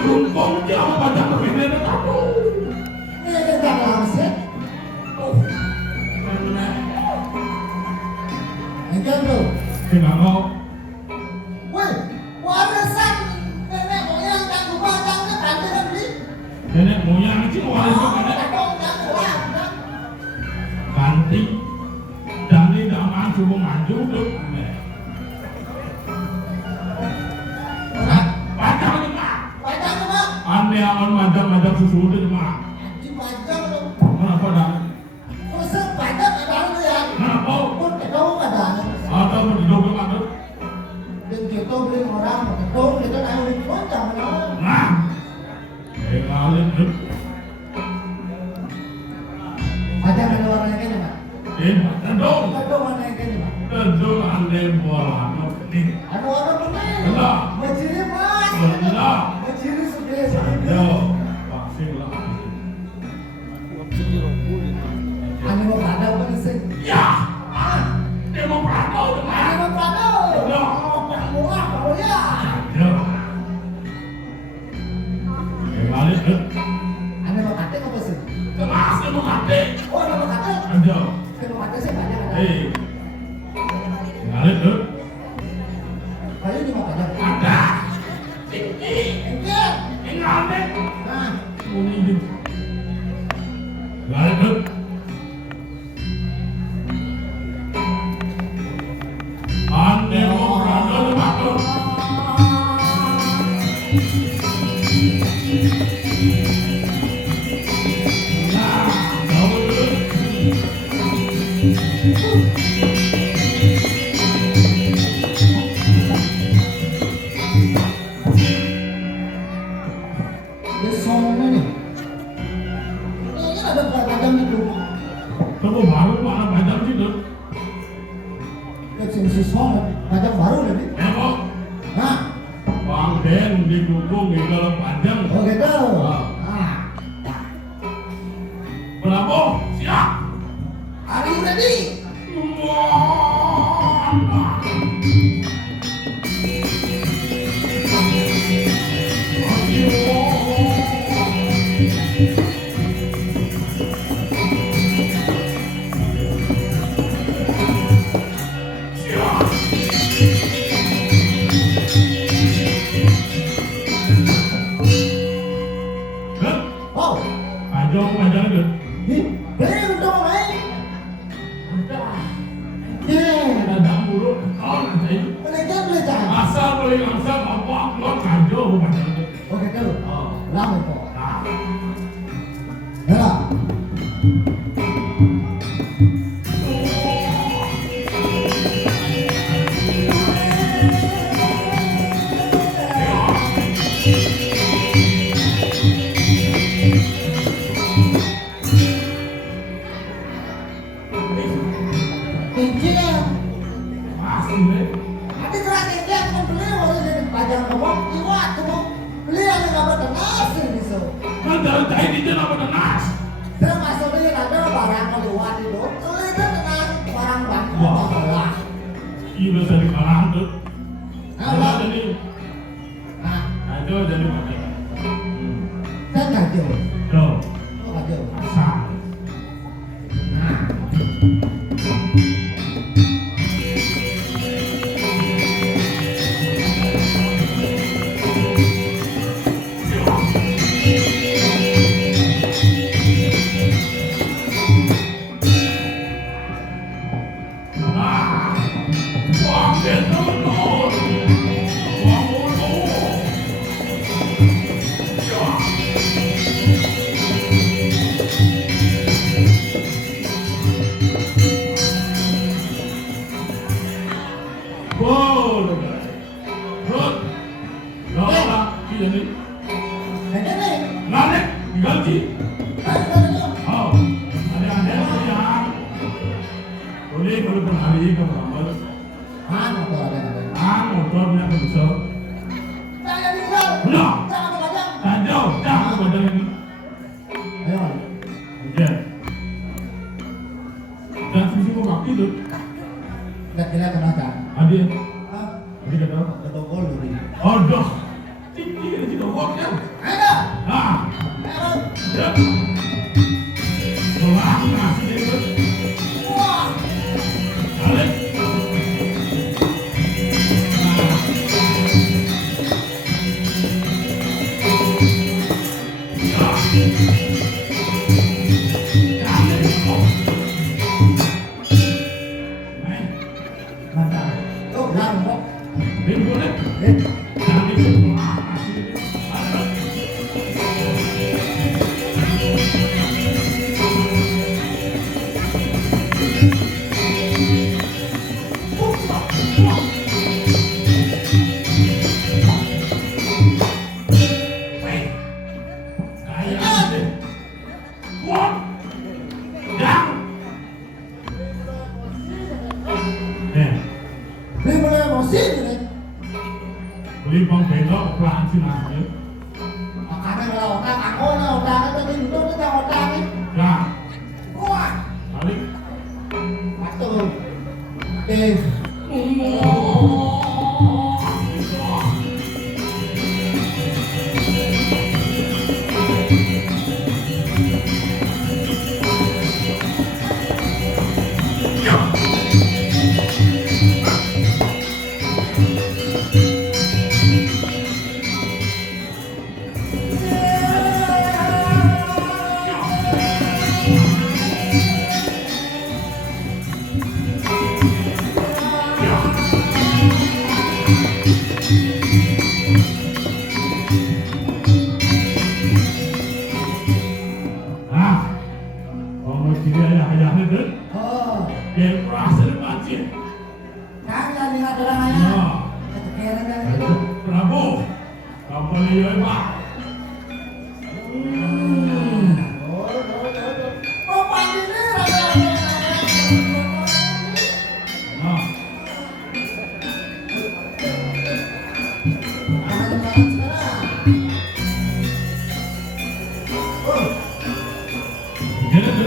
rumpung dia pada begini aku. Ini kita langsung. Enggak bro. Tidak mau. Woi, warisan nenek moyang dan rumah tangga tante kan beli. Nenek moyang itu warisan nenek. Ganti. Dan tidak maju maju tuh. Padang ni mak. Padang tu mak. Ane awan madang susu tu mak. Di padang tu. Kenapa dah? Khusus padang ada tu ya. Kenapa? Pun kedong ada. Atau berdua bermakna? Dan kita beli orang kedong kita nak beli pun jangan orang. Nah, kalian tu. Padang ada orang yang kena mak. Tendung. Kedong mana yang kena mak. Tendung ane bola ni. Ada orang tu ni. Belah. Maciri mas. Belah. Maciri sudah Yo, sudah. vaksin lah. Ani mau padang pun isi. Ya, dia mau berapa tu Ani mak? mau padang. Ya. Murah kau ya. Yo. Kalian tu. Ani mau kate kau pasti. Kemas dia mau kate. Oh, ani mau kate. Ayo. Kalau kate sih banyak ada. Hei. Kalian tu. Kayu di mana ada? Ada. Tinggi. Enggak. Ingat ni. Nah, Muni ni. Kalian tu. Ane mau berapa tu mak tu? Nah, kau tu. dia song ni. Ini ada padang di rumah. Kamu baru mana macam itu? Si song padang baru ni. Emang Nah, Bang Den didukung di dalam panjang. oh gitu. Ah. Ah, Berapa? Siap. are you ready? Wah. Oh, Panjang itu. ni, beri untuk main. Yeah, Ada mulut. Oh, nanti. belajar belajar. Asal boleh langsung apa? Lo panjang panjang itu. Oh gitu. Oh. Lama itu. Nah. Ya. Tinggi kan? Masih ni. Ada keras tinggi aku beli waktu jadi padang ngomong. Iwa tu beli yang nggak berkenas ini so. Kan dari di dalam ada nas. Saya masuk ini ada barang keluar itu. Beli kan dengan barang bangku lah. Iya bisa dikalah tu. Apa? Jadi, Nah, ada jadi macam. saya kacau. Lo, Oh kacau. asal. Nah. Kira-kira kenapa? Ada. Ah, Ada kata. ketokol dulu. Aduh. Tinggi dia juga kuat kan. Ini boleh. Eh, Dari sebelah sini. Weh, kayak ini. Kuat. Yang. beli mulai emosi ini. Beli bang belok pelan sih namanya. Makanya kalau otak aku nih otak itu itu kita otak ini. Ya, Wah, balik. satu, eh, Ah, kalau sini ayah itu, oh, yang merasa macam. jangan lihat orang ayah. Ya, Ketekeran yang itu. Prabu, kembali ya Pak. Oh, pagi ini Nah, jadi tu.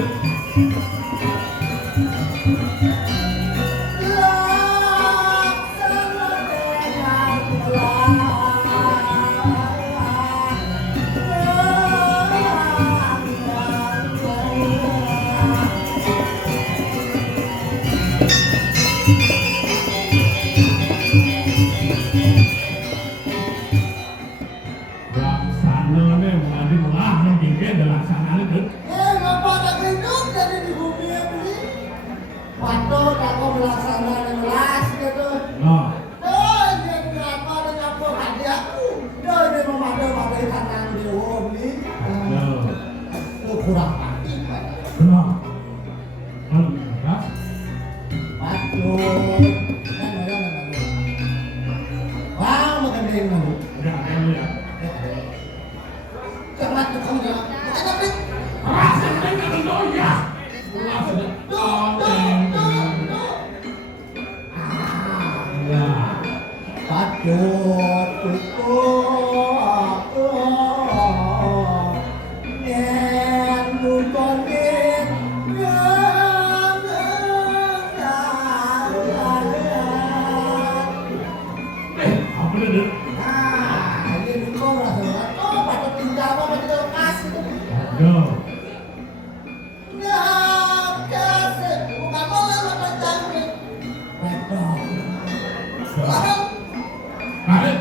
Laksana ni menjadi malah yang tinggi adalah laksana itu. Patut aku melaksanakan kelas gitu. Nah, Oh, ini apa dengan apa hadiahku? Dia ini memadai kanan di hobi. ya, Itu kurang hati. benar. Kalau beras, Patut. Wah, makan dia dulu. tidak ada lihat. Jangan tuh kamu jangan. Kita tapi. Rasa dengan doya. Rasa Ya, Patut. apa itu? Ya, karet.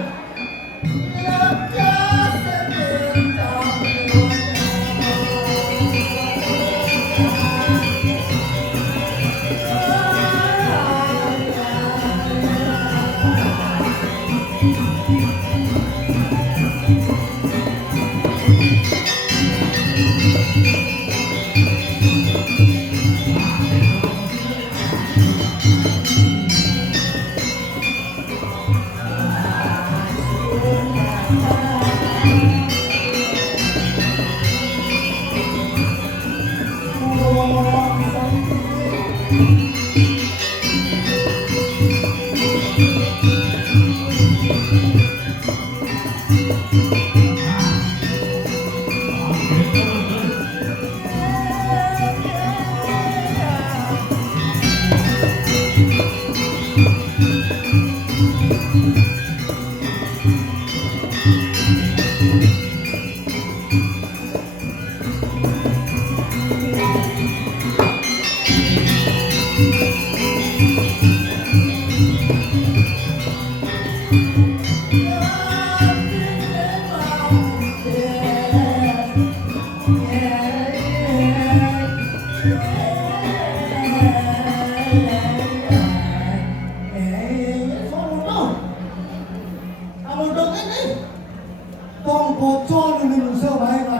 bocor dulu nusa baik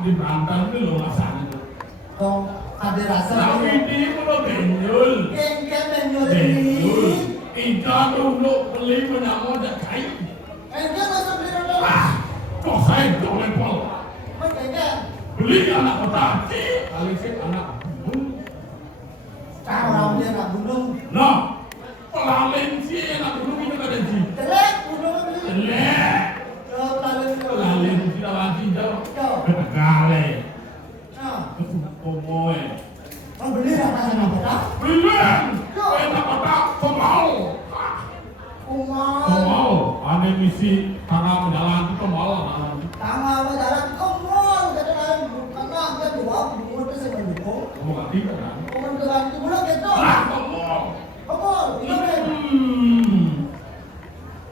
di berantang itu loh rasanya tuh. Dong, ada rasa. Nah ini kalau benjol. Kengkeng benjol ini. Ika dulu beli menyamu ada kain. Kengkeng masa beli dulu. Kok saya boleh pol. Kengkeng. Beli anak petani. Kali sih anak gunung. Kalau dia anak gunung. Nah, pelalin sih anak gunung itu ada di. Jelek gunung beli. Jelek. Pelalin tidak lagi jauh. Kale. Nah, komoe. Kau beli apa sama kita? Beli. Enak apa? Komau. Komau. Ada misi tangga menjalan itu komau. Tangga menjalan komau. Jadi lain karena ada dua buku itu saya mendukung. Kamu nggak tiga kan? Kamu ganti bulan gitu. Komau. Komau. Iya.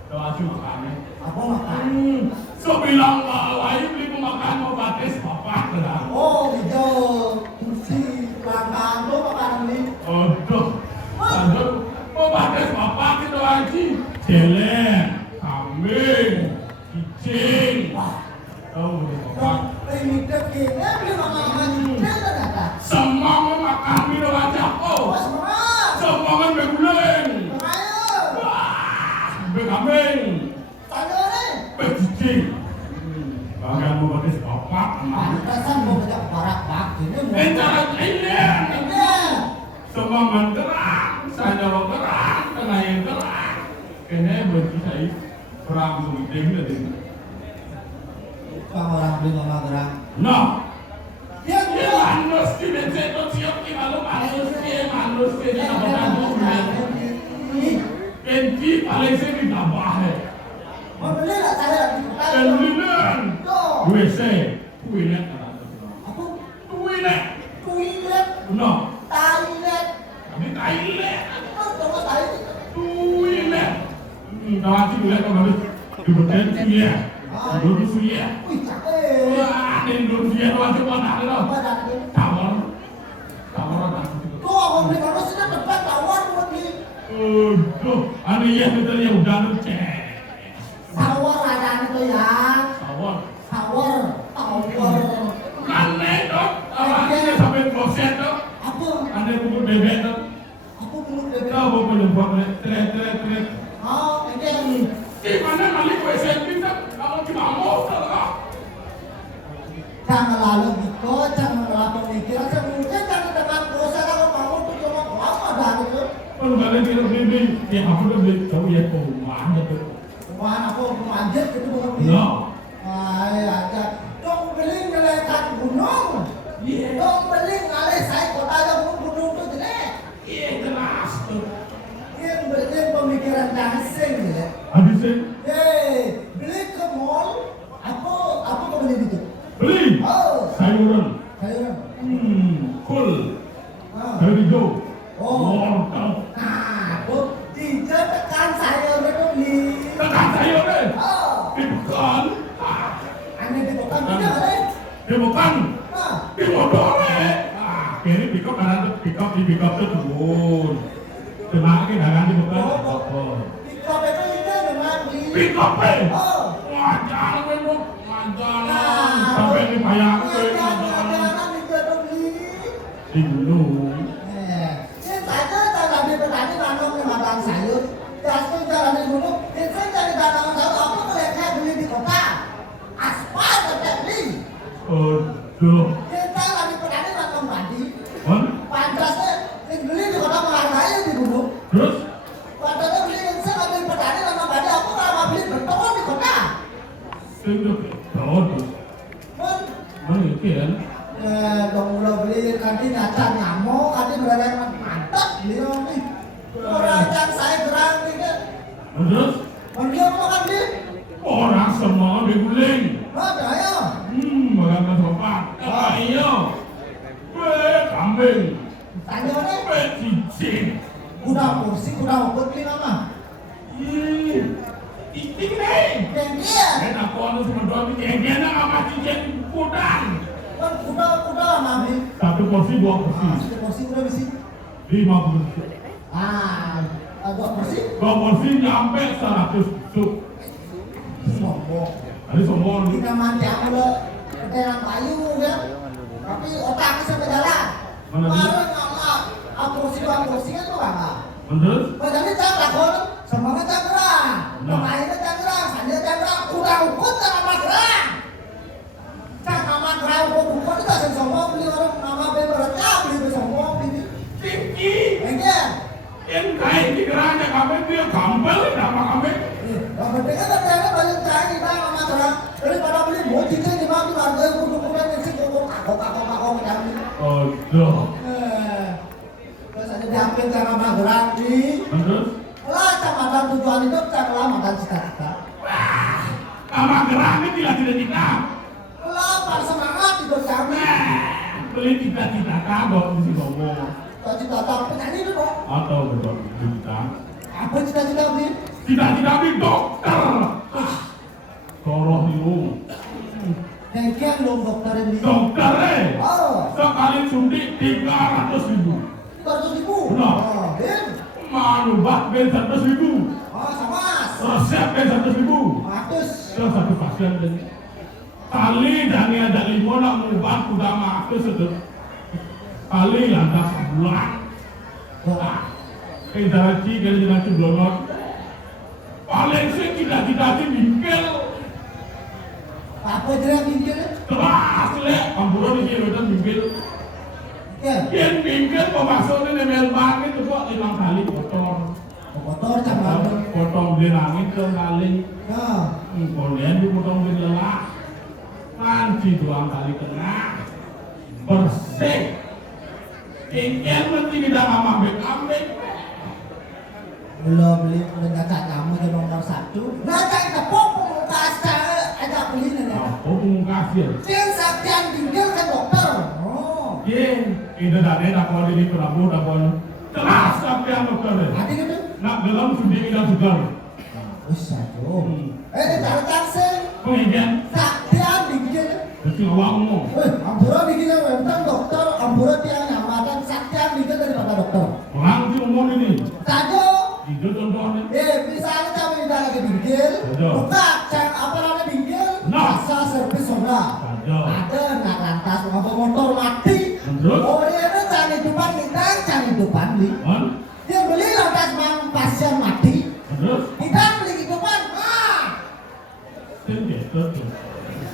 Doa cuma makannya. Apa makan? So bilang lain beli pemakan mau batis apa kan? Oh, hijau, kursi, pelanggan, lo makanan ini. Aduh, aduh, mau batis apa gitu lagi? Celeng, kambing, cicing. Oh, apa? Ini dekatnya beli makanan ini ternyata. Semua mau makan minum aja. Oh, semua kan beguleng. Bekambing. Becicing. Bagian mau batis apa? Pantesan mau banyak barak-barak ini. Cara ini. Semua mengerang, saya mau gerang, kena yang gerang. Kena bagi saya perang sumeding tadi. Kalau orang beli mama gerang. Nah, Dia manusia itu siap di malu manusia di kabupaten Kenti paling sering ditambah. mau beli nggak saya? Kemudian, WC, toilet. Aku Toilet. toilet, No, toilet. kami toilet. Coba toilet. Toilet. Kawan sih toilet kalau harus dibedain ya. Dulu ya. Wih cakep. Wah, ini dulu ya kawan sih mana ada loh. Apa dah? Tawar. Tawar apa? Kau mau beli kalau sudah tempat tawar mau beli. Aduh, anu ya betul ya udah lu cek. Tawar ada itu ya. Tawar. Tawar. Aneh dong. Awalnya sampai bosen dong. Apa? Aneh buku bebek dong. Aku belum beli. Kau mau penyebab tret. Oh, ini. Di mana kali gue selfie dong? Kamu cuma mau dong. Jangan lalu gitu, jangan lalu pemikiran. Semungkin jangan dengan dosa kalau kamu tuh cuma kuat. kalian kira beli ya aku udah beli tahu ya mana tuh Wah, aku manjat gitu bukan beli. no Aja. Dong beli ngelekan gunung. iya Dong beli ngalih saya kota ada gunung tuh jelek. iya jelas tuh Yang beli pemikiran dancing ya. habisnya Beli ke mall. Aku beli gitu. beli Oh, sayuran sayuran. cool Ah. sayur hijau Oh. wortel Nah, tuh tidak tekan sayur itu beli. tekan sayur deh Oh, dibukan aneh di kota tidak ada. dibukan Nah, di motor kini pikop kanan tuh pikop tuh turun kenapa dagang dibukan Pikop itu tidak memang di. pikop Oh. wajar memang wajar Nah, sampai ini bayar Ngajaran juga tuh beli. dulu Ini saja cara di petani nanam lima bang sayur. Jasper jalan di gunung. Ini saya cari tanaman sayur. Apa melihatnya beli di kota? Aspal tetap beli. aduh Kita lagi petani nanam padi. kan Pantasnya yang beli di kota menghargai di gunung. terus Padahal beli yang saya beli petani nanam padi. Aku malah beli beton di kota. sudah tahun Men, mana kan dong udah beli nanti nyata nyamuk, nanti berada mantap beli nanti. Orang yang saya gerang juga. terus Pergi apa makan beli? orang semua diguling Ada ya. bagaimana sopan ayo kambing Tanya nih. cicing Udah kursi, udah ukut beli nama. Itik nih. Kendian. Enak kono cuma dua minggu sama cicing kudang. Kan udah mami. Satu porsi dua porsi. Satu porsi udah bisi. 50. Dua porsi. Dua porsi nyampe 100 sup. Sombong. Ada sombong. Kita mandi aku udah keteran kayu ya. Tapi otaknya sampai jalan. Mana dia? Kemarin nggak porsi dua porsi kan tuh nggak. Terus? Padahal cakrak kan, semuanya cakrak, pemainnya cakrak, sandia cakrak, udah ukut sama cakrak. Cak nama cakrak ukut itu asal sombong beli orang nama beberapa beli sombong beli. Tinggi. Enggak, Yang kain di geranya kami dia gampel nama kami. yang penting kan ternyata banyak cari kita nama cakrak. Daripada beli mojiknya di mana harga kudu-kudu yang sih kok kakak macam ini. Aduh. Terus ada diambil cara mageran di. Terus? Lah camatan tujuan hidup cara makan cita-cita. Sama gerangnya tidak kita. Lah pas semangat hidup kami. Beli cita-cita kagok mesti ngomong. Cita-cita penyanyi itu kok. Atau betul kita. Apa cita-cita beli? Cita-cita di dokter. Toroh lu. Kengkeng dong dokter ini. Dokter Oh, sekali suntik 300.000. 300.000. Benar. Oh, Bin. Manubah ben 100.000. Oh, sama. Resep ben 100.000. 100. Saya satu pasien dan kali dan ada 5 nak mubah kuda maaf itu kali lantas sebulan. Wah, Interaksi dari jalan Ciblongot. Paling sih kita bingkel. apa jelas pinggir? Terus lek kampuran ini udah bingkel. Ya, Yang bingkel pemasok ini melbang itu kok hilang kali kotor. kotor sama. Potong di langit ke kali. Nah, Kemudian dipotong di lelah. Nanti 2 kali kena. Bersih. Bingkel mesti tidak ambek-ambek. belum beli udah cacat kamu di nomor 1. Nah, cak tepuk pemungkas ada beli nih. Oh, kasir. Dia saktian pinggir kan dokter. Oh, Itu tadi tak boleh di Prabu, tak boleh. Kelas sampai yang dokter. hati gitu. Nak gelam sudah tidak segar. Bisa tuh. Ini cara taksi. Kemudian, Saktian pinggir. mesti uangmu. Ampura bikin tentang dokter, ampura tiang nyamatan saktian bikin daripada dokter. Orang si umum ini. Tajo, Itu contohnya. misalnya kami tidak lagi pinggir, Tajo. buka cek apa namanya pinggir, Nah. rasa servis soda. Tajo. Ada nak lantas ngomong motor mati. Terus? Oh dia itu cari depan kita, cari depan nih. Kan? Dia beli lantas mang pasien mati. Terus? Kita beli depan, Tinggi, terus.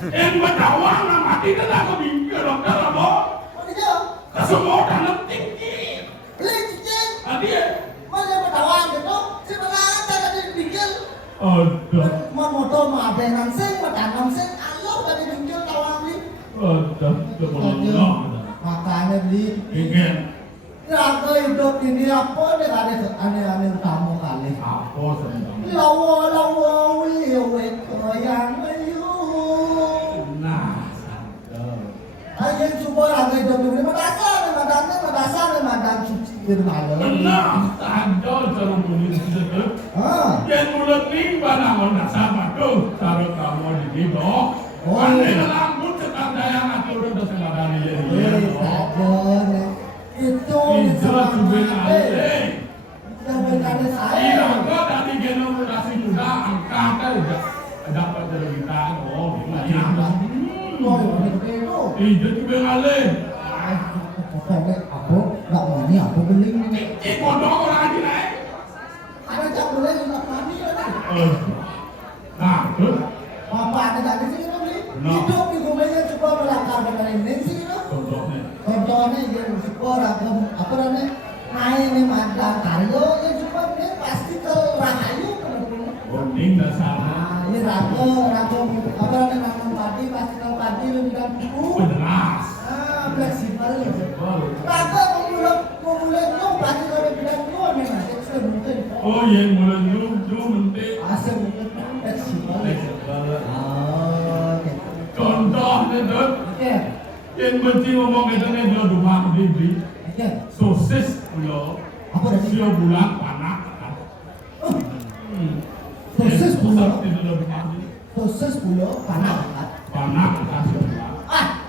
Yang bertawang nama tidak aku bingkai dokter apa? Oh dia Kesemua dalam tinggi. beli cicing, Tadi ya. mana kali. Ingin Raga hidup ini apa nih aneh-aneh kamu kali. apa sebenarnya? Lawa wiwe koyang ayu. Nah, Ayo coba raga hidup ini madasar suci di malam. benar, tanda cara bunyi itu. Yang mulut ni banangan dasar matu, cara kamu di bibok. Ane rambut setanda yang atur dan sengadani jadi. Itu Jelas sebenarnya. sebenarnya saya. Iya, kau dari generasi muda angkat udah dapat cerita. Oh, gimana? Iya, juga ngalih. Pokoknya aku nggak mani aku beli ini. Bodoh orang aja nih. Ada cak beli nggak mani ada. Nah, terus Apa ada tadi sih kita beli? No. Hidup di rumahnya coba melangkah dengan ini sih no. contohnya. Contohnya yang support apa namanya main nih mandang karyo yang support nih pasti ke rahayu benar-benar. Bonding dasar. Nah, ini rago apa namanya nanam padi pasti ke padi lu bilang buku. Beras. Fleksibel. Baru. Rago memulai lu pasti kalau bilang lu memang itu mungkin. Oh, yang mulai nyum nanti. Asal mungkin fleksibel. Oke. Contohnya tuh, Oke. yang benci ngomong itu nih dia rumah dibeli Oke. sosis pulau. Apa tadi? Sio bulan panak. Sosis pulau. Itu lebih mandi. Sosis pulau panak. Panak kasih bulan.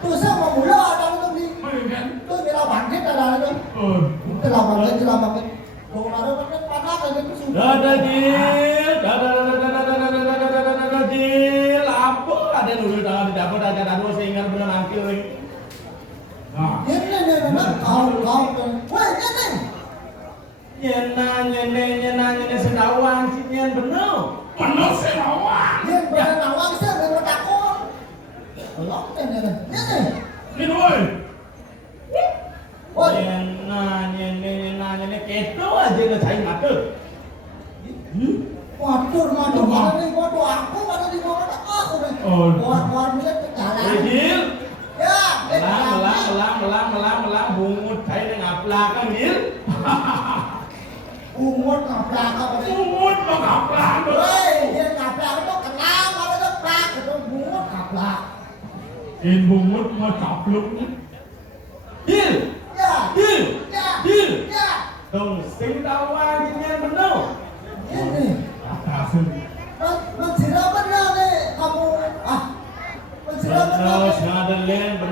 Sosis mau pulau ada itu beli. Mana kan? Itu kira bangkit ada itu. Itu lah bangkit. Kalau ada bangkit panak ada itu sudah. Dadil, apa ada dulu dah dapat aja dah sehingga benar angkil lagi. Nah, Ini kau. Woi, ini. Nyena sedawang sih nyen bener. penuh senawan. Ini benar nawang sih benar takut. Belum ini. Ini woi. Woi. Nyena keto aja nggak cai mata. Waduh, mana nih waduh aku mana di bawah aku nih. Keluar milik ke jalan. Dadil, Ya, melang bungut cai dengan belakang Dil. umur ngaplak apa nih? Umut mengaplang. Woi, dia ngaplak itu kenal mana tuh plak itu umur ngaplak. In bungut mau capluk. Dil, Ya, Dil, ya, Dil. ya. Dong sing dawang sih nyen bener. Ini, Atasnya. mencerah benar nih kamu. Mencerah benar.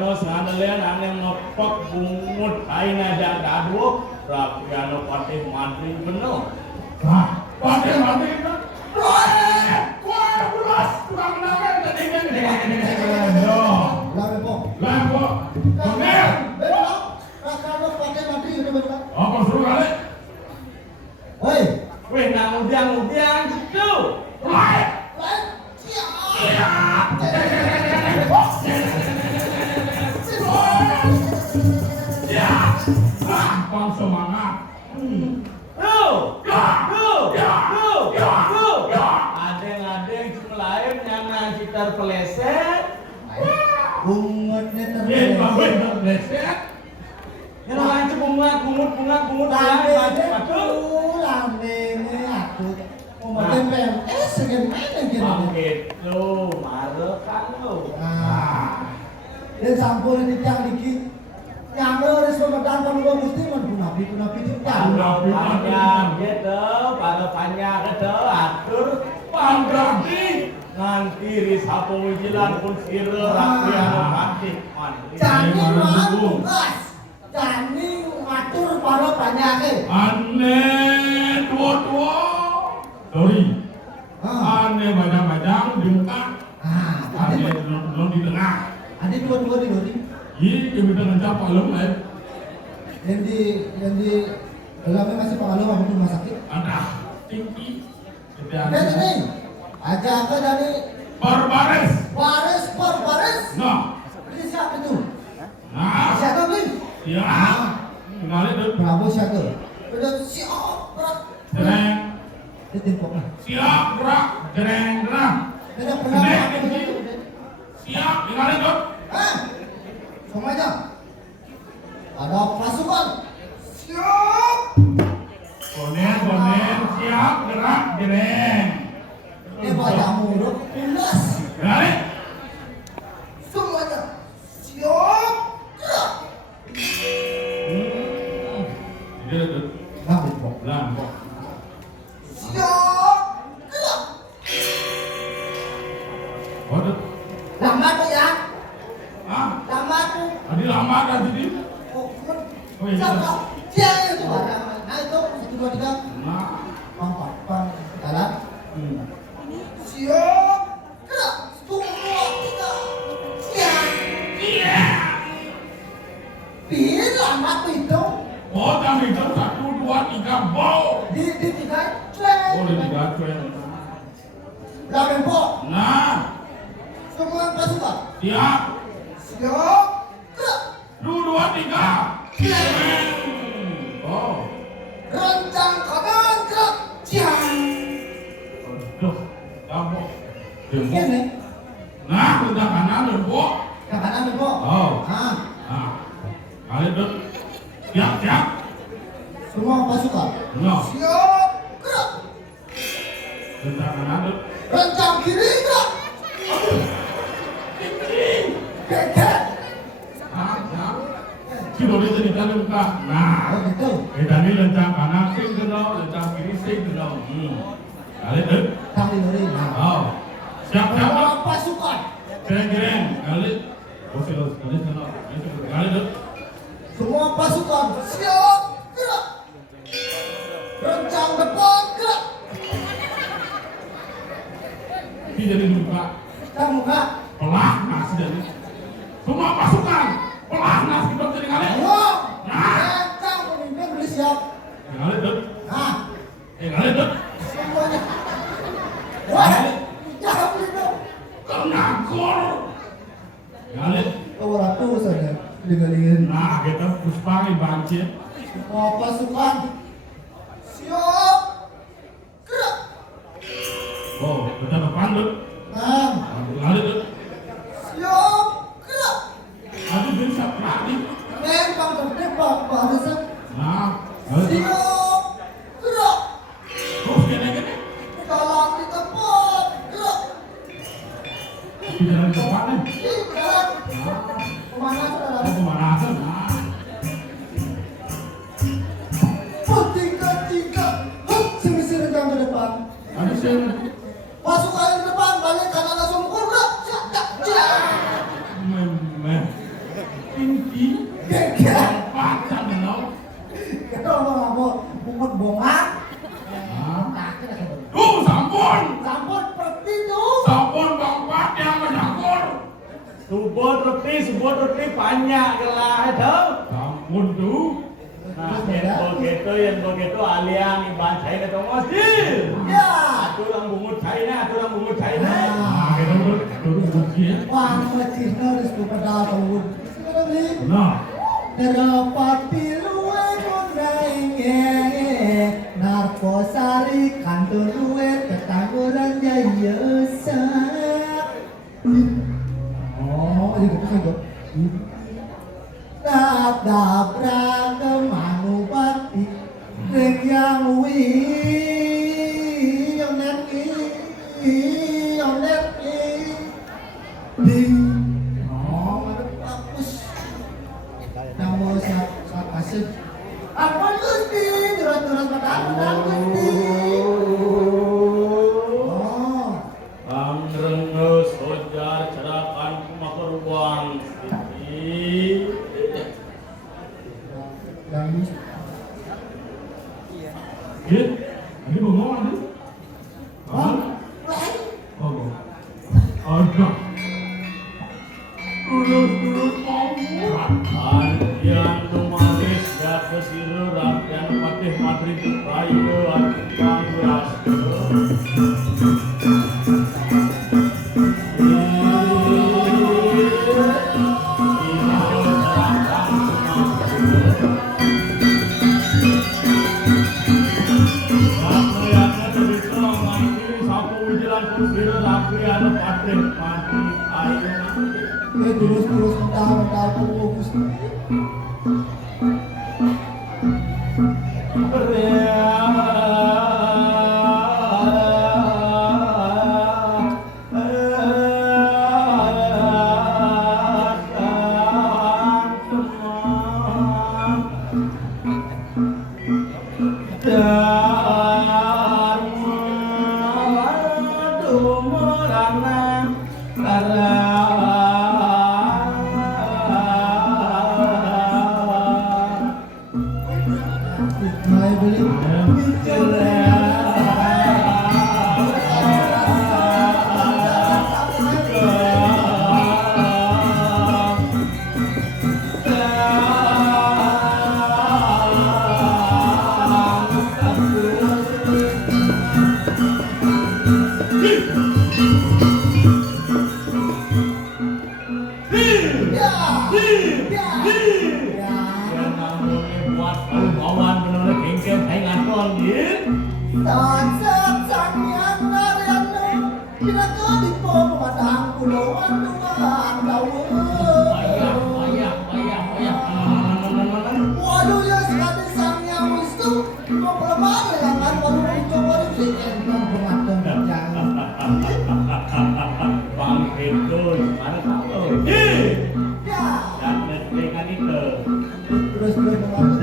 Benos ngadelen ane ngepok bungut kain aja gaduh rapiano patih mati bener. Nah, pakai mati kan? Wah, belas kurang nangan tadi kan? Lalu kok. Lah kok, bener? Benar. Rakyatnya pakai nanti udah benar. Apa suruh kali? Woi, Weh nang udiang situ. Right. lain. Ya, gampang semangat. Adeng lain yang nanti terpeleset. Bungutnya Ini terus. bagus berleset. Yang lain bungut macam-macam. Lambene aku. Mau tempel. Segan mana gitu. Begitu, marekan lo. Dia sampul di tiang dikit. Yang harus pemetaan penuh mesti menunapi tiang. Panjang gitu, pada panjang gitu, atur Pandragi. nanti risapu wijilan pun sira rakyat mati. Jani mah tugas. Jani ngatur para banyake. Aneh tua-tua. Sorry. Aneh bajang-bajang di muka. Aneh belum di tengah. Ada dua di dori. Ini kita ngejar palem lah. Yang di dalamnya masih pengaruh waktu rumah sakit. Ada tinggi. Dan ini aja apa dari Barbares. Baris. Nah, Ini siapa itu? nah, Siapa beli? ya. Ngali tuh. Prabowo siapa? Udah siap. Jereng. Dia timpoknya. Siap gerak. Jereng gerak. Dia pernah Siap. Ngali tuh. Hah? Sama aja. Ada pasukan. Siap. Bonen, siap, gerak, jereng. Daripada mulut pulas. Balik. Semuanya. Siap. Gerak. Jadi, Lampok. lampok. Siap. Gerak. Waduh. Lama tuh ya. Ah, Lama tuh. tadi lama kan tadi. Oh, Oh, iya. siapa? Dia itu barang. Nah itu 1, 2, 3. Nah. Empat, jalan. Hmm. Siap. Gerak. 1, 2, 3. Siap. Iya. Pilih lama tuh itu. Oh, kami itu 1, 2, 3, bow. Di 3 cuek. Oh, di 3 cuek. Belakang pok. Nah, Semua pasukan. siap. Siap. Gerak. 1, 2, 3. Oh. Rencang kanan gerak. Siap. Aduh, kamu. Dempuk. Ini. Nah, udah kanan dempuk. Yang kanan nih pok. Oh. Ah. Nah, kali itu. Siap, siap. Semua pasukan. No. Siap. Gerak. Udah kanan tuh. Rencang kiri gerak. Geger. Ah, siap. Si Dodi jadi tadi buka. Nah. Oh gitu. Tadi lencang kanan sing kenal, lencang kiri sing kenal. Kali itu. Kami lori. Nah. Oh. Siap, siap. Semua pasukan. Keren. Kali. Oh, kali kenal. Kali itu. Semua pasukan. Siap. Gerak. Rencang depan gerak. Si jadi dibuka. Kamu kak. Pelah nasi jadi. Semua pasukan. Pelah nasi kita jadi kali. Ayo. Rencang pemimpin beli siap. Kali itu. Nah. Kali itu. Semuanya. Wah. Jangan begitu. Kenakor. Kali. Oh ratu saja. Dengerin. Nah, kita puspa banjir. Semua pasukan. Siap. Gerak. Oh, kita depan tuh. Nah. Kali itu. Siap. Gerak. Aduh, bisa lagi. Men, bang tertib bang. Barusan. Nah, kali itu. Siap. Gerak. Terus gini. Dalam di tempat. Gerak. Di jalan depan nih. Di jalan. Kemana saudara? Mau kemana aja? Nah. Tiga. Hup, si rencang ke depan. Aduh, sih. Pasukan yang di depan. Balik kanan langsung mukul. Gerak. Siap. Memeh. Tinggi. Geger. Pacar menau. Kalau mau mukul bongak. Nah. Kaki dah gitu. Sampun. Sampun seperti itu. Sampun Bang Pat yang menyakur. Subot roti banyak gelah itu. Sampun tuh. Nah, yang begitu aliang iban saya ke masjid. Ya. Aturan bungut saya. Nah, kita duduk bukit. Wah, masjid harus kepada tahun. Sekarang ni. Nah. Terapati luwe mundainge Narkosari kantor luwe ketangguran jaya sak. Oh, ini kita saja. Dabra kemanu bakti Deng yang yang nanti Ding. Oh, ada bagus. Namo sa kasih. Apa Gusti? Duran-duran matakan Gusti. Oh. Renggo sojar cerakan kumakeruang siti. Yang Git. Ini bengong ada. oh, Oh. Ada. Turut omong. Antian tumanis dat kesiru rakyat patih madrid rayu atang rastu. Terus ngomong.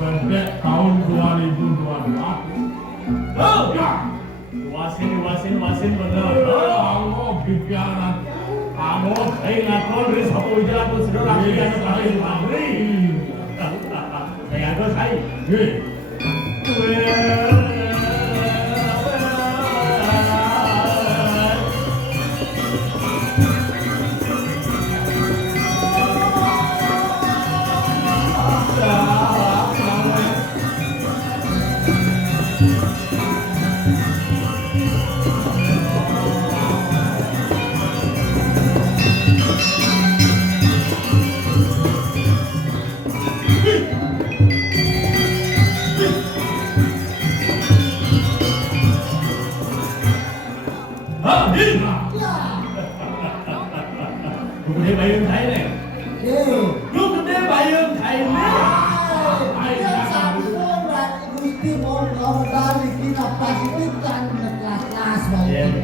Pendek tahun 2021. Ya. Wasin bener. Allah bibiaran. Kamu ingat kau dari sapu jalan tuh sudah lagi yang paling pabri. Kayak gue say. Gede bayam Thái này. Lu gede bayam Thái này. Dia sambung dan Gusti mau dari kita pastikan kelas-kelas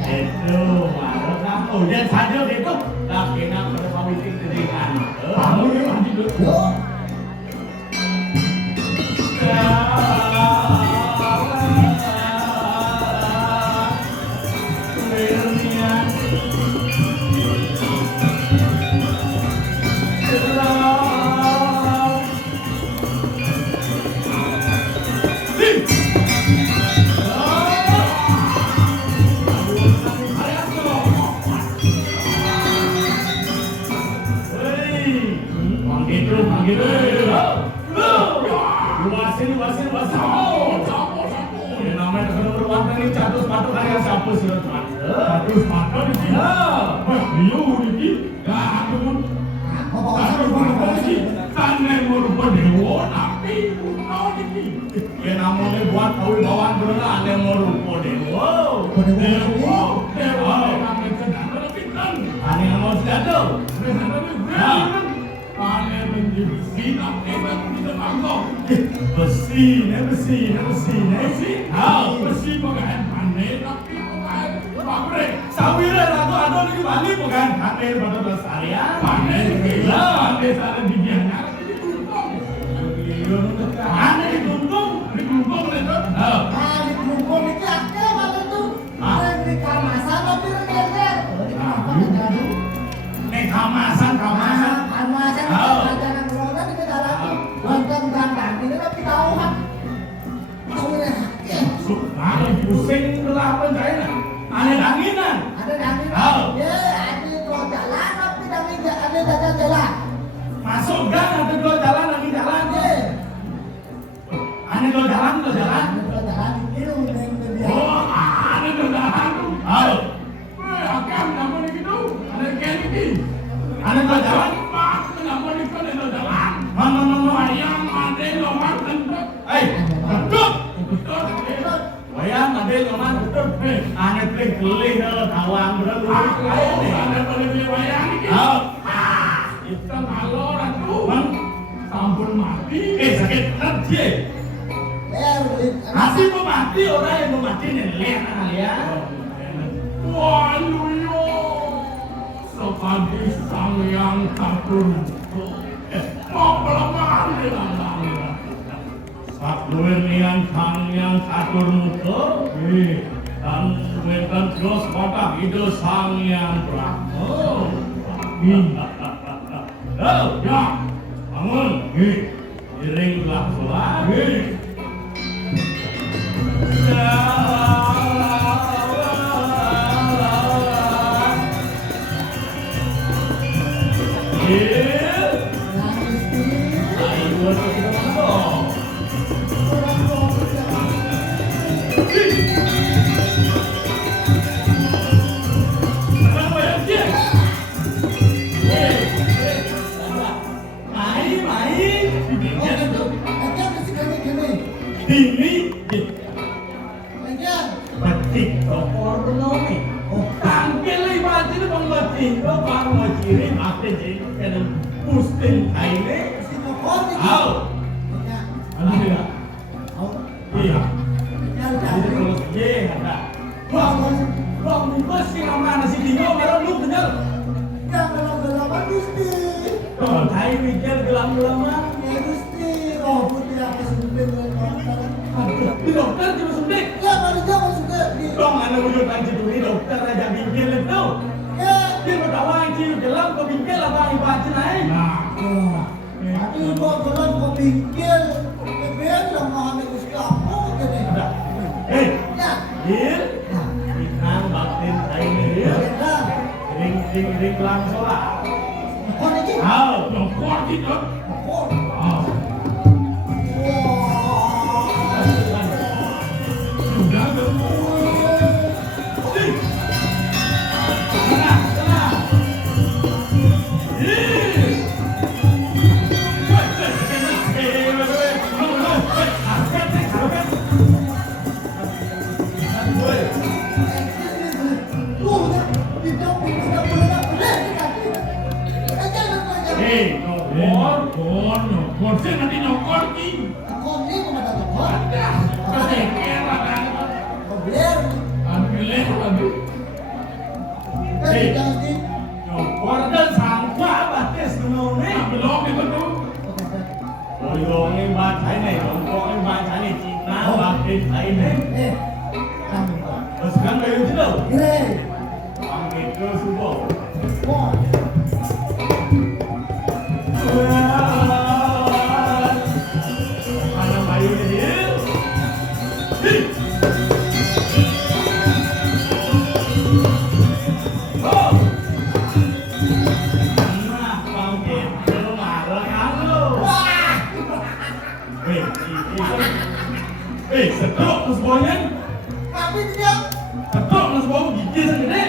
Itu marah kamu. Dan saja itu tak kena pada pamiting teringan. Kamu ini mandi dulu. Besi bukan aneh tapi bukan pabrik. Sawiran atau ada lagi balik bukan aneh pada pelestarian. Aneh aneh sana di biangnya di Gunung. Aneh di Gunung itu. di Gunung itu aktif apa tuh? Di kamasan tapi renyet. Kamasan. Kamasan ajaran corona di dalam wonten gandang ini tapi tahu kan. Tahu ya. Aneh pusing kelapa saya. Aneh danginan. Ada dangin. Ya, ada kalau jalan tapi dangin ada jalan. Masuk gang ada dua jalan lagi jalan. Aneh dua jalan. Kalau jalan itu neng dia. Oh, aneh berdahan tuh. Akam nama ni gitu. Aneh kayak gini. Aneh dua jalan. Pak, nama ni kan ada jalan. Mana. Ayam ada lomang tentu. Betul. Betul. Wayang ada nyoman betul. Aneh beli geli tawang bener lu. Ada beli wayang ni. Itu kalau ratu sampun mati. Sakit nanti. Mati mau mati orang yang mau mati nih lihat kalian. Wah, luyo. Sekali sang yang takut. Mau pelamahan di dalam. Sakluir nian sang yang atur muka. Dan wetan terus kotak itu sang yang Brahma. Ya, bangun. Iringlah sholat. Dini Lanjut. batik tokor nomi. Tampil ibarat itu pembatik tokor maciri mati jadi kena pusing kaine. Si Tokor ni. Au. Ya. Ano nila? Oh. Iya. Ya Jadi udah. terus ye ada. Bang bungkus sih nama nasi dino baru lu bener. Ya gelam-gelaman Gusti. Kalau Thai mikir gelam-gelaman. Ya Gusti. Oh putih aku sumpit dengan dokter. Di dokter cuma suntik. Ya baru jangan suka di. Dong anak wujudkan situ di dokter aja bingkil itu. Ya. Dia bertawa yang cium gelam ke bingkil apa ibarat naik. Nah, Oh. Tapi kok gelam kok bingkil. Kebean lah mahal Gusti aku jadi. Udah. Hei, Ya. Hil, Ya. Inang baktin Thai ini Hil. Ya. Ring langsung lah. Kau ni. Au. dokor gitu. Oh. Ah, Wah. sudah tuh. Tenang, tenang. Hei, Dokor, dokor. Saya nanti dokor ki. Ada. Keteker ada. Ano nila? Ano? Warga sangka batis menung ni. Nah, belum itu tuh. Dong yang baca ini, dong yang baca ini Cina batin Thai ini. Terus kan bayu tidak? Panggil ke subuh. Mana bayu ni dia? Oh. Nah, panggil ke marah lu. Sedok mas boyan. Sedok mas boyan gigi segede.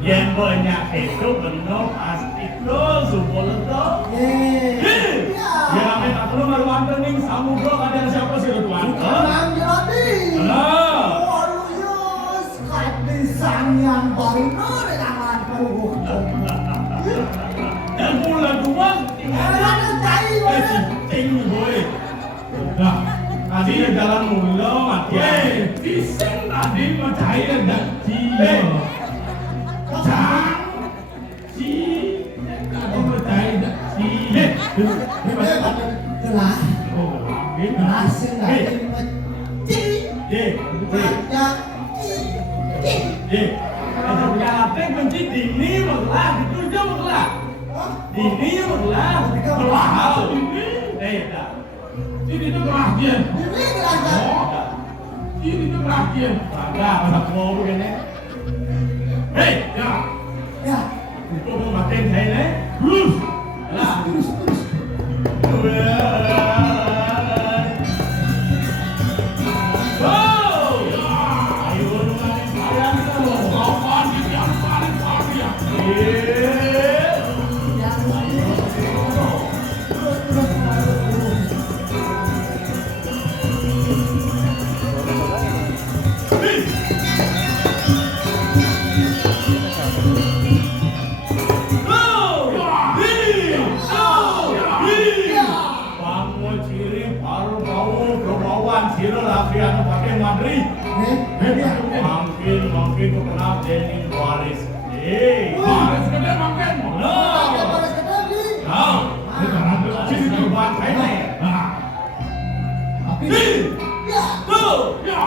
Yang banyak itu benar pasti tu subol tu. Ya, kita perlu maruan ning samudra ada siapa sih tuan? Yang baru nore tangan perubuk. Dan bulan dua tinggal cing boy. Nah, tadi dia jalan mula mati. Pisang tadi percaya dan cia. Tadi percaya dan cia. Telah Oh, ini hasil dari Ada berapa kunci dini malah gitu je malah. Dini malah. Kelas ini. Dah. Ini tuh kerajian. ini kerajaan. Oh, ini tuh kerajian. Ada apa mau begini? Hei, ya. Ya, Itu mau matiin saya ni. Terus. Lah. terus. Wow. Ayo rumah sayang tu. Kapan ini yang paling kaya? Siro Rafian pakai Madrid. Mampir tu kenal Jenny Waris. Baris gede makan. No. Sini tu buat kain ni. Tu. Ya.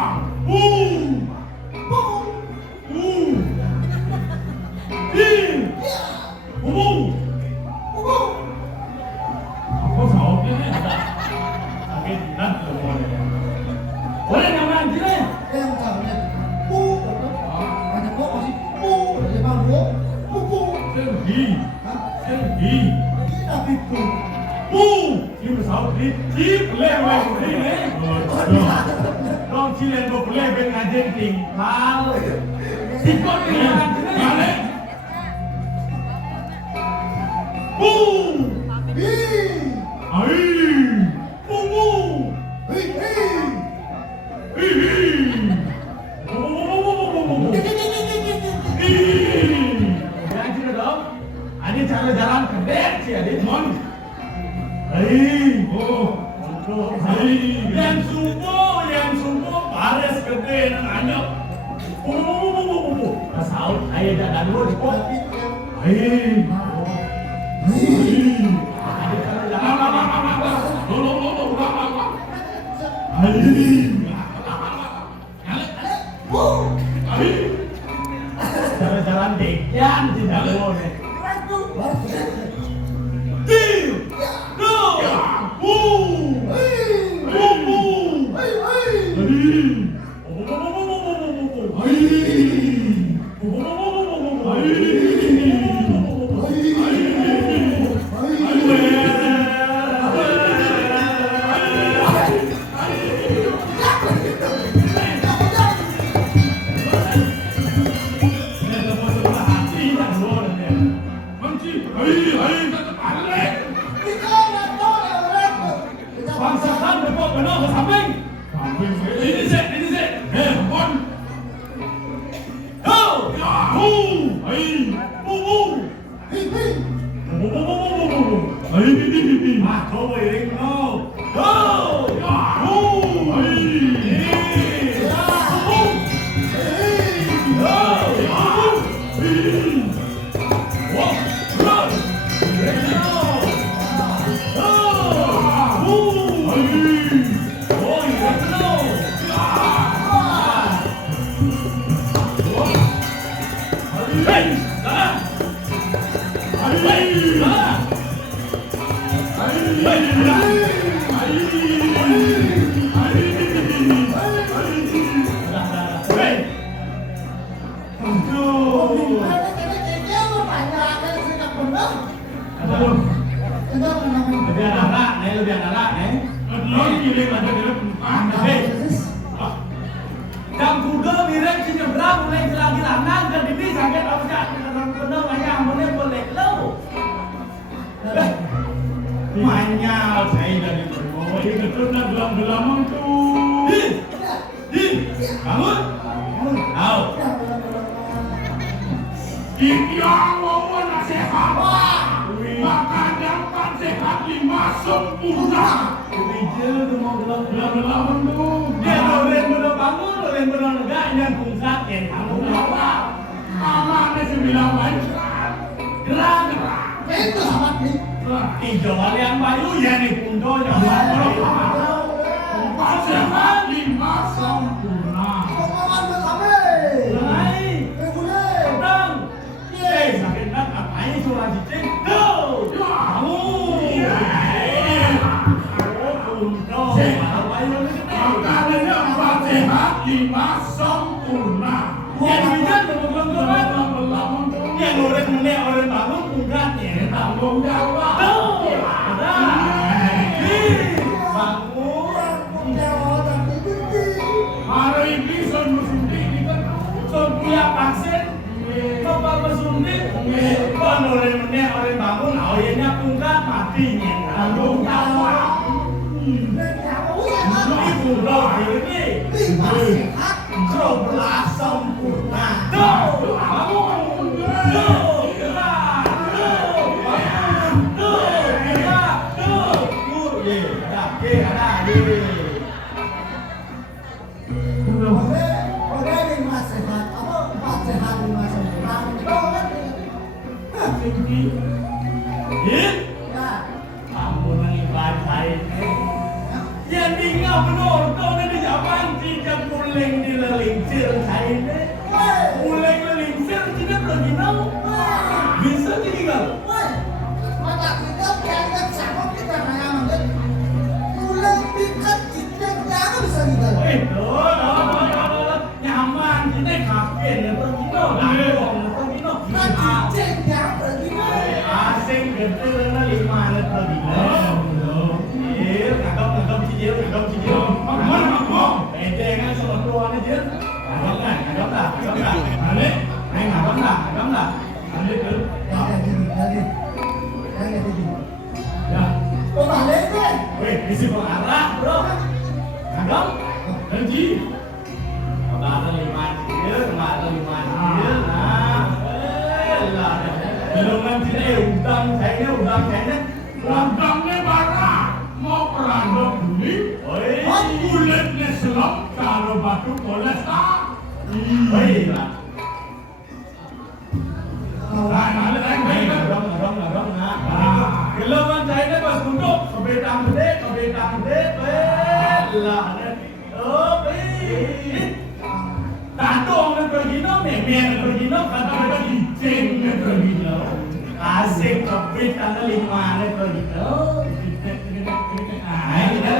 Aku tahu ni. Mungkin nak semua ni. Boleh nama sini. Sergi. Sergi. Ini besar ni. Cip lewe ni. Dong cilen boleh dengan jenting. Mal. Sikot ni dengan sini. Balik. Boom. Ayo. cara jalan kedek sih adik mon. Yang subuh bares gede nang anyok. Saut aya dadan dulu di pok. Jalan-jalan dekian tidak boleh. Bangsakan berpok benar ke samping. Ini sih. Kon. Kau bering no. Lebih anak nih. Jam kuda mirip si nyebrang mulai gelang-gelangan dan ini sakit apa sih? Benar banyak amunnya boleh lo. Manyal saya dari bawah ini ketutnya gelang-gelangan tuh. Bangun. Tahu. Yang mau nasihat. Maka dapat sehat 5 sempurna. Bijil tu mau Gelang-gelangan tuh. dia doren bener bangun, doren bener negak yang pusat yang kamu bawa. Amannya 9 baik. Gerak. Itu sama nih. Hijau yang bayu ya nih punto yang Maka sehat 5 sempurna. Omongan berkabe. Hai, Begune. bang. Sakit nak ngapain suara cicing? Tuh, kamu. Oh, punto. Bayu ini gede. Makanya Pak sehat 5 sempurna. Yang bijak sama gelang-gelang. Gelang-gelangan tuh. Yang orang menek orang bangun punggatnya. Tanggung jawab. Tuh, ada. Bangun. Hari ini suntik di kan. Setiap vaksin, bapak bersuntik. Kan orang menek orang bangun, awalnya punggat mati. Tanggung jawab. Ibu dong ini. Sebelah sempurna. Tuh, bangun. Tuh, gerak. Tuh, bangun. Tuh, gerak. Tuh, ada. Kamu mengibat hari ini. Yang tinggal penonton di zaman tidak puling di lelingsir saya ini. Puling lelingsir tidak pergi tahu. Bisa tinggal. Itu, nyaman kita kafe nih pergi tahu. Pergi tahu. Asing gede na 5 na pergi tahu. Nagap cicil. Ente kan sama keluarnya je. Nagap dah. Alik, nagap dah. Alik tu. Ya. Weh, isi pengarah bro. Nagap. Janji. Ada 5 cicil. Nah, lah. dengan sini udang kayaknya Undangnya barang mau perandok beli, kulitnya selap kalau batu poles tak. Iya. Kalau man saya pas untuk kebetang gede, lah. Tantong na pergino, memang pergino, kata mereka licin na pergino. Asik kapit ang lima na pergino. Ay, gal.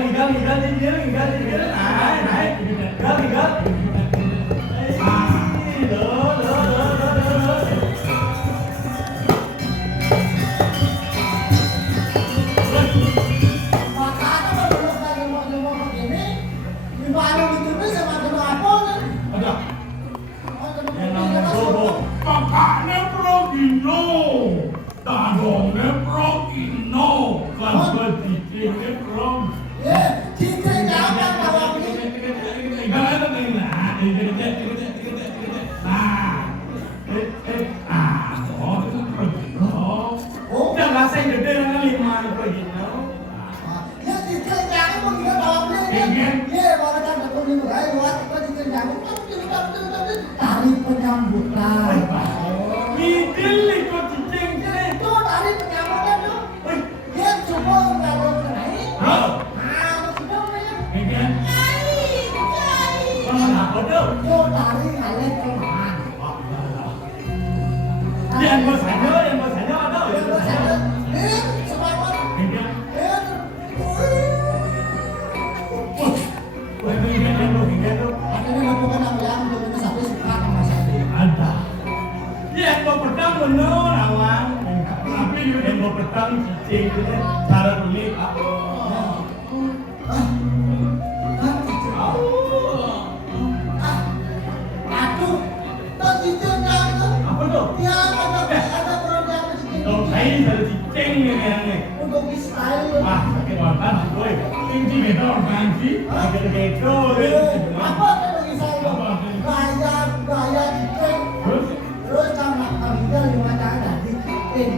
Makanya kalau lagi mau begini, gimana gitu sama kenapa kan? Ada. Yang nama Bobo. Kakaknya Progino, tadongnya Progino, kan bercicingnya Prog. Cincin jangan kalau ini. Jangan saya gede dengan lima na pergino. Ya cincin jangan mau kita bawa ini. Ya kalau kita nak pergi berai buat kita cincin jangan. Tarik penyambutan. Ngidil itu cicing kene. Itu tarik penyambutan tu. Dia cuba nggak ada naik. Masih dong ya. Apa tuh? Yo tarik ngalir ke mana? Yang bersanya ada. Yang bersama. Semua. Makanya lakukan apa yang belum satu suka sama satu. Ada. Yang berpedang benar awang. Tapi yang berpedang cicing itu cara beli apa? Aduh, tak cincin jangan. Apa tuh? Ya ada program cincin. Kalau saya dari cicing ini. Untuk style. Wah, sakit banget gue. Tinggi kita orang sih. Gitu. Apa bagi saya? Gaya cincin. Terus sama kerja lima tahun di cincin.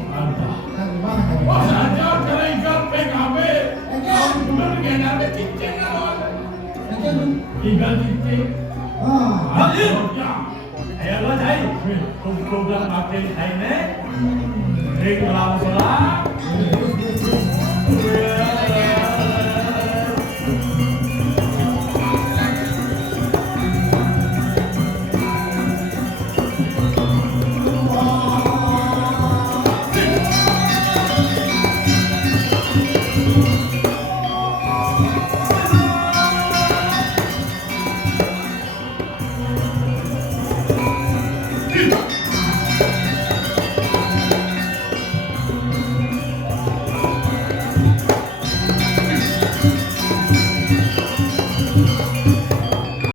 Wah, saja terikat PKB. Benar dengan ada cincin kan? Tinggal cincin. Ayo. Ya. Ayo lo cai. Program pakai saya ini. Ring langsung lah.